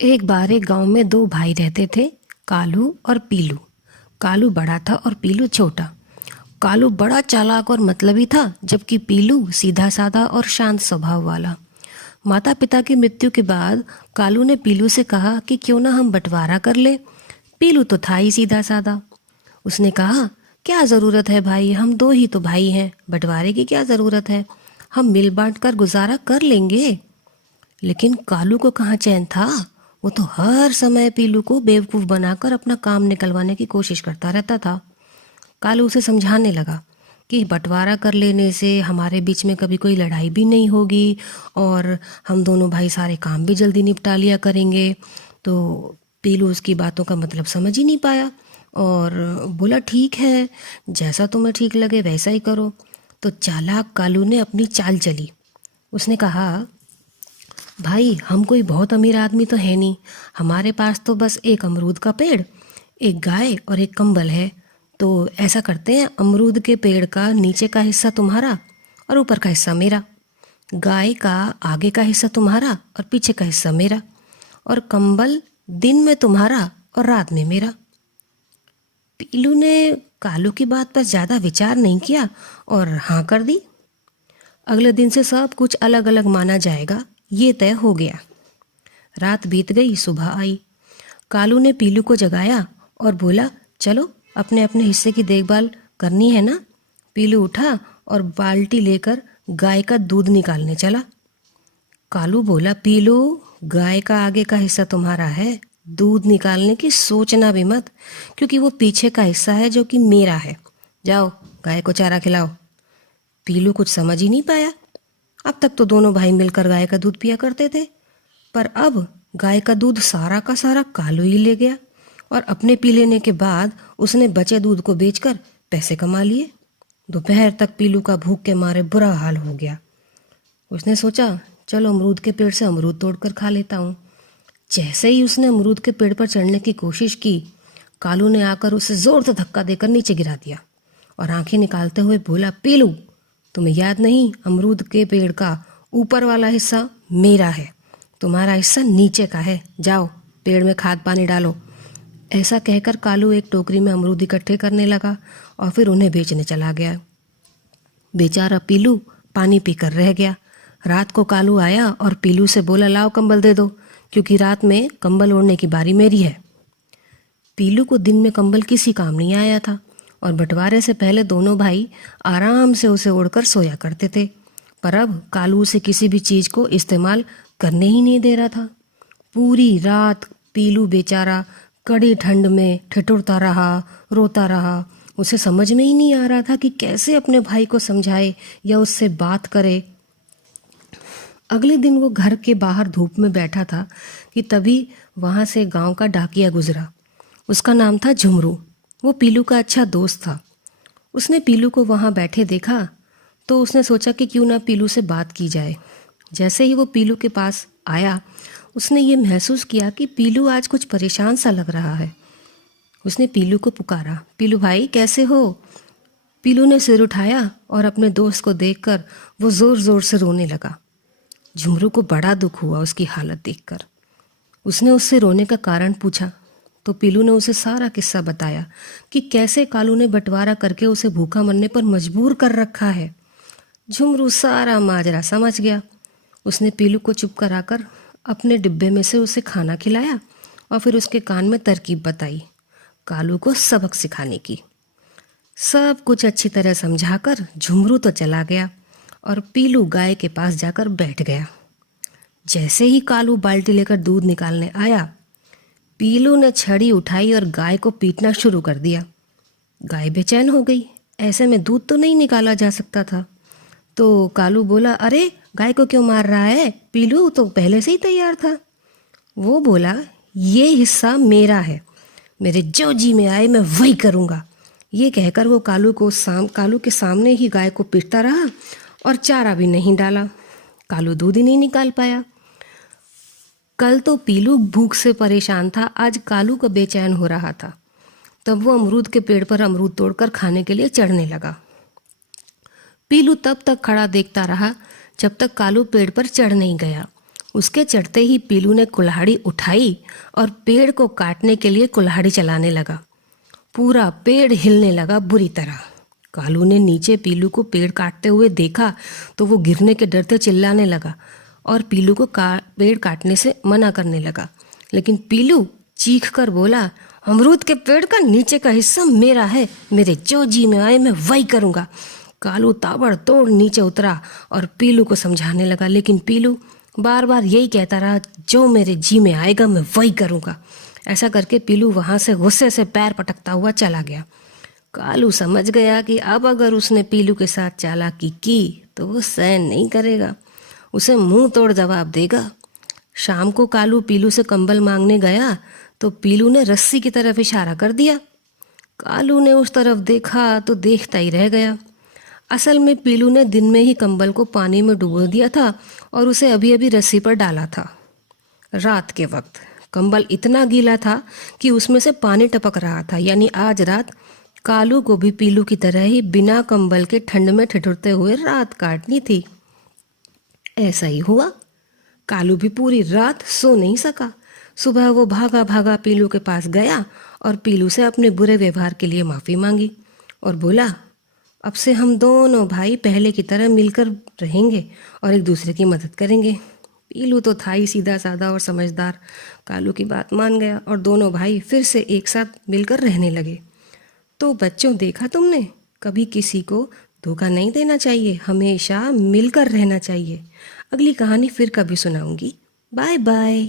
एक बार एक गांव में दो भाई रहते थे, कालू और पीलू। कालू बड़ा था और पीलू छोटा। कालू बड़ा चालाक और मतलबी था, जबकि पीलू सीधा साधा और शांत स्वभाव वाला। माता पिता की मृत्यु के बाद कालू ने पीलू से कहा कि क्यों ना हम बंटवारा कर ले। पीलू तो था ही सीधा साधा। उसने कहा, क्या ज़रूरत है भाई, हम दो ही तो भाई हैं, बंटवारे की क्या ज़रूरत है, हम मिल बांट कर गुजारा कर लेंगे। लेकिन कालू को कहाँ चैन था। वो तो हर समय पीलू को बेवकूफ़ बनाकर अपना काम निकलवाने की कोशिश करता रहता था। कालू उसे समझाने लगा कि बंटवारा कर लेने से हमारे बीच में कभी कोई लड़ाई भी नहीं होगी और हम दोनों भाई सारे काम भी जल्दी निपटा लिया करेंगे। तो पीलू उसकी बातों का मतलब समझ ही नहीं पाया और बोला, ठीक है, जैसा तुम्हें ठीक लगे वैसा ही करो। तो चालाक कालू ने अपनी चाल चली। उसने कहा, भाई हम कोई बहुत अमीर आदमी तो है नहीं, हमारे पास तो बस एक अमरूद का पेड़, एक गाय और एक कंबल है। तो ऐसा करते हैं, अमरूद के पेड़ का नीचे का हिस्सा तुम्हारा और ऊपर का हिस्सा मेरा, गाय का आगे का हिस्सा तुम्हारा और पीछे का हिस्सा मेरा, और कंबल दिन में तुम्हारा और रात में मेरा। पीलू ने कालू की बात पर ज़्यादा विचार नहीं किया और हाँ कर दी। अगले दिन से सब कुछ अलग अलग माना जाएगा, ये तय हो गया। रात बीत गई, सुबह आई। कालू ने पीलू को जगाया और बोला, चलो अपने अपने हिस्से की देखभाल करनी है ना। पीलू उठा और बाल्टी लेकर गाय का दूध निकालने चला। कालू बोला, पीलू, गाय का आगे का हिस्सा तुम्हारा है, दूध निकालने की सोचना भी मत, क्योंकि वो पीछे का हिस्सा है जो कि मेरा है। जाओ गाय को चारा खिलाओ। पीलू कुछ समझ ही नहीं पाया। अब तक तो दोनों भाई मिलकर गाय का दूध पिया करते थे, पर अब गाय का दूध सारा का सारा कालू ही ले गया और अपने पी लेने के बाद उसने बचे दूध को बेचकर पैसे कमा लिए। दोपहर तक पीलू का भूख के मारे बुरा हाल हो गया। उसने सोचा, चलो अमरूद के पेड़ से अमरूद तोड़कर खा लेता हूँ। जैसे ही उसने अमरूद के पेड़ पर चढ़ने की कोशिश की, कालू ने आकर उसे जोर से धक्का देकर नीचे गिरा दिया और आंखें निकालते हुए बोला, पीलू, तुम्हें याद नहीं, अमरूद के पेड़ का ऊपर वाला हिस्सा मेरा है, तुम्हारा हिस्सा नीचे का है, जाओ पेड़ में खाद पानी डालो। ऐसा कहकर कालू एक टोकरी में अमरूद इकट्ठे करने लगा और फिर उन्हें बेचने चला गया। बेचारा पीलू पानी पीकर रह गया। रात को कालू आया और पीलू से बोला, लाओ कंबल दे दो, क्योंकि रात में कंबल ओढ़ने की बारी मेरी है। पीलू को दिन में कंबल किसी काम नहीं आया था और बंटवारे से पहले दोनों भाई आराम से उसे ओढ़कर सोया करते थे, पर अब कालू उसे किसी भी चीज़ को इस्तेमाल करने ही नहीं दे रहा था। पूरी रात पीलू बेचारा कड़ी ठंड में ठिठुरता रहा, रोता रहा। उसे समझ में ही नहीं आ रहा था कि कैसे अपने भाई को समझाए या उससे बात करे। अगले दिन वो घर के बाहर धूप में बैठा था कि तभी वहाँ से गांव का डाकिया गुजरा। उसका नाम था झुमरू। वो पीलू का अच्छा दोस्त था। उसने पीलू को वहाँ बैठे देखा तो उसने सोचा कि क्यों ना पीलू से बात की जाए। जैसे ही वो पीलू के पास आया, उसने ये महसूस किया कि पीलू आज कुछ परेशान सा लग रहा है। उसने पीलू को पुकारा, पीलू भाई कैसे हो। पीलू ने सिर उठाया और अपने दोस्त को देखकर वो ज़ोर ज़ोर से रोने लगा। झुमरू को बड़ा दुख हुआ उसकी हालत देखकर। उसने उससे रोने का कारण पूछा तो पीलू ने उसे सारा किस्सा बताया कि कैसे कालू ने बंटवारा करके उसे भूखा मरने पर मजबूर कर रखा है। झुमरू सारा माजरा समझ गया। उसने पीलू को चुप कराकर अपने डिब्बे में से उसे खाना खिलाया और फिर उसके कान में तरकीब बताई कालू को सबक सिखाने की। सब कुछ अच्छी तरह समझाकर झुमरू तो चला गया और पीलू गाय के पास जाकर बैठ गया। जैसे ही कालू बाल्टी लेकर दूध निकालने आया, पीलू ने छड़ी उठाई और गाय को पीटना शुरू कर दिया। गाय बेचैन हो गई, ऐसे में दूध तो नहीं निकाला जा सकता था। तो कालू बोला, अरे गाय को क्यों मार रहा है, पीलू तो पहले से ही तैयार था। वो बोला, ये हिस्सा मेरा है, मेरे जो जी में आए मैं वही करूँगा। ये कहकर वो कालू के सामने ही गाय को पीटता रहा और चारा भी नहीं डाला। कालू दूध ही नहीं निकाल पाया। कल तो पीलू भूख से परेशान था, आज कालू का बेचैन हो रहा था। तब वो अमरूद के पेड़ पर अमरूद तोड़कर खाने के लिए चढ़ने लगा। पीलू तब तक खड़ा देखता रहा जब तक कालू पेड़ पर चढ़ नहीं गया। उसके चढ़ते ही पीलू ने कुल्हाड़ी उठाई और पेड़ को काटने के लिए कुल्हाड़ी चलाने लगा। पूरा पेड़ हिलने लगा बुरी तरह। कालू ने नीचे पीलू को पेड़ काटते हुए देखा तो वो गिरने के डर से चिल्लाने लगा और पीलू को पेड़ काटने से मना करने लगा। लेकिन पीलू चीख कर बोला, अमरूद के पेड़ का नीचे का हिस्सा मेरा है, मेरे जो जी में आए मैं वही करूँगा। कालू ताबड़तोड़ नीचे उतरा और पीलू को समझाने लगा, लेकिन पीलू बार बार यही कहता रहा, जो मेरे जी में आएगा मैं वही करूँगा। ऐसा करके पीलू वहाँ से गुस्से से पैर पटकता हुआ चला गया। कालू समझ गया कि अब अगर उसने पीलू के साथ चालाकी की तो वो सहन नहीं करेगा, उसे मुंह तोड़ जवाब देगा। शाम को कालू पीलू से कंबल मांगने गया तो पीलू ने रस्सी की तरफ इशारा कर दिया। कालू ने उस तरफ देखा तो देखता ही रह गया। असल में पीलू ने दिन में ही कंबल को पानी में डुबो दिया था और उसे अभी अभी रस्सी पर डाला था। रात के वक्त कंबल इतना गीला था कि उसमें से पानी टपक रहा था, यानी आज रात कालू को भी पीलू की तरह ही बिना कंबल के ठंड में ठिठुरते हुए रात काटनी थी। ऐसा ही हुआ। कालू भी पूरी रात सो नहीं सका। सुबह वो भागा भागा पीलू के पास गया और पीलू से अपने बुरे व्यवहार के लिए माफ़ी मांगी और बोला, अब से हम दोनों भाई पहले की तरह मिलकर रहेंगे और एक दूसरे की मदद करेंगे। पीलू तो था ही सीधा साधा और समझदार। कालू की बात मान गया और दोनों भाई फिर से एक साथ मिलकर रहने लगे। तो बच्चों, देखा तुमने, कभी किसी को धोखा नहीं देना चाहिए, हमेशा मिलकर रहना चाहिए। अगली कहानी फिर कभी सुनाऊंगी। Bye bye.